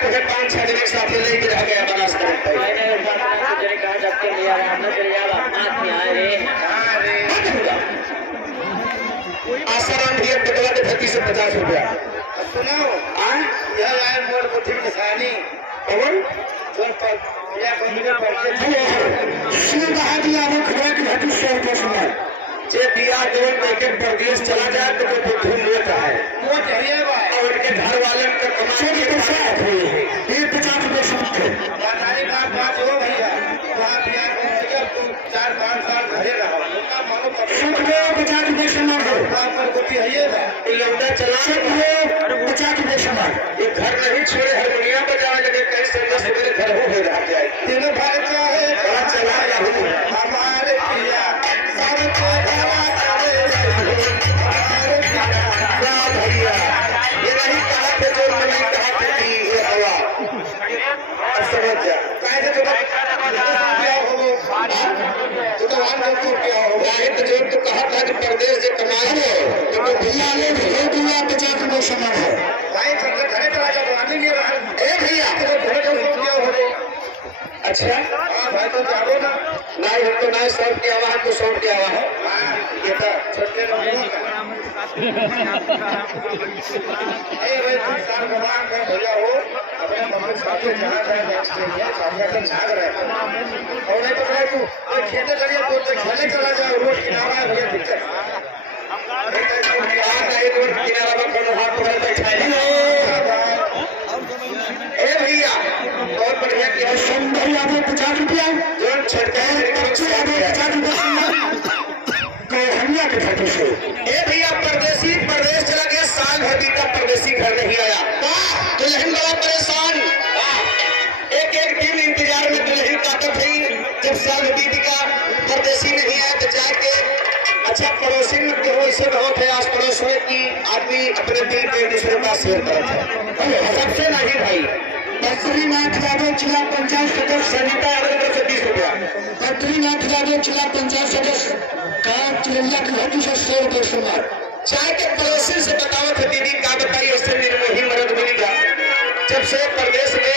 तो 5-6 दिन एक साथ लेके रह गया बनास करते आसाराम भैया पटवा के धरती से 50 रुपया सुनो यह आए मोर बुद्धि किसानी कौन या कोई कहा दिया वो खड़ा की धरती 100 रुपया सुना जे दिया जवन लेके प्रदेश चला जाए तो वो ढूंढ लेता है वो चाहिए भाई और उनके घर वाले का कमाई के पैसा ये 50 रुपये सुनते हमारी बात हो भैया वहाँ बिहार को तुम 4-5 साल घरे रहो उनका मानो 50 रुपये सुना दो पर कुछ है ये लौटा चला 50 रुपये सुना ये घर नहीं छोड़े हारमोनियम बजाने लगे कहीं से 10 रुपये घर हो रहा है तीनों भाई चाहे चला हमारे पिया भैया ये नहीं कहा थे जो नहीं कहा थे कि ये हवा समझ जा कैसे तो क्या हो जो तो कहा था कि प्रदेश से कमाई हो तो भैया ले भैया 50 रुपये समान है भाई घरे चला जाओ आदमी नहीं रहा ए भैया अच्छा भाई तो जाओ ना नहीं हम तो नहीं सौंप किया हुआ है तो सौंप किया हुआ है ये तो छोटे लोगों का भाई तुम साल भगवान का भैया हो अपने मम्मी साथ में जहाँ जाए नेक्स्ट डे साथ में झाग रहे और नहीं तो भाई तू खेते चलिए तो खेले चला जाओ रोड किनारा है भैया दिक्कत एक रोड किनारा पर कोनो हाथ पकड़ बैठा है ए भैया बहुत बढ़िया किया सुंदर यादव 50 रुपया जो छटका है 50 रुपया हमिया के खाते से ए भैया परदेसी प्रदेश चला गया साल भर बीता परदेसी घर नहीं आया दुल्हन बड़ा परेशान एक दिन इंतजार में दुल्हन ताकत हुई जब साल बीत का परदेसी नहीं आया तो जाके अच्छा पड़ोसी में तो ऐसे बहुत है आस पड़ोस में कि आदमी अपने दिल के दूसरे का शेयर करता है सबसे नहीं भाई बद्रीनाथ यादव जिला पंचायत सदस्य सरिता यादव से 20 रुपया बद्रीनाथ यादव जिला पंचायत सदस्य गाँव चिड़िया की धरती से 100 रुपये सुमार चाय के पड़ोसी से बताओ थे दीदी का बताइए इससे निर्मोही मदद मिलेगा जब से प्रदेश में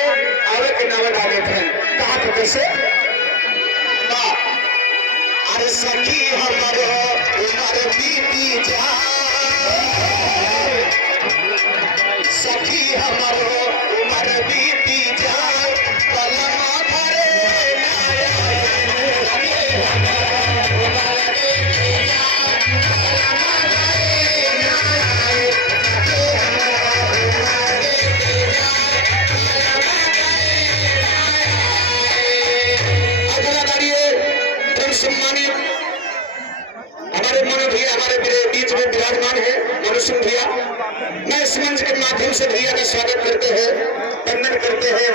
आवे के नाम डाले थे कहा तो कैसे अरे सखी हमारे उम्र बीती जा सखी हमारे उम्र बीती जाए कलमा भरे अगला गाड़िए सम्मानित हमारे मनो भैया हमारे बीच में विराजमान है मनुष्य भैया मैं इस मंच के माध्यम से भैया का स्वागत करते हैं वंदन करते हैं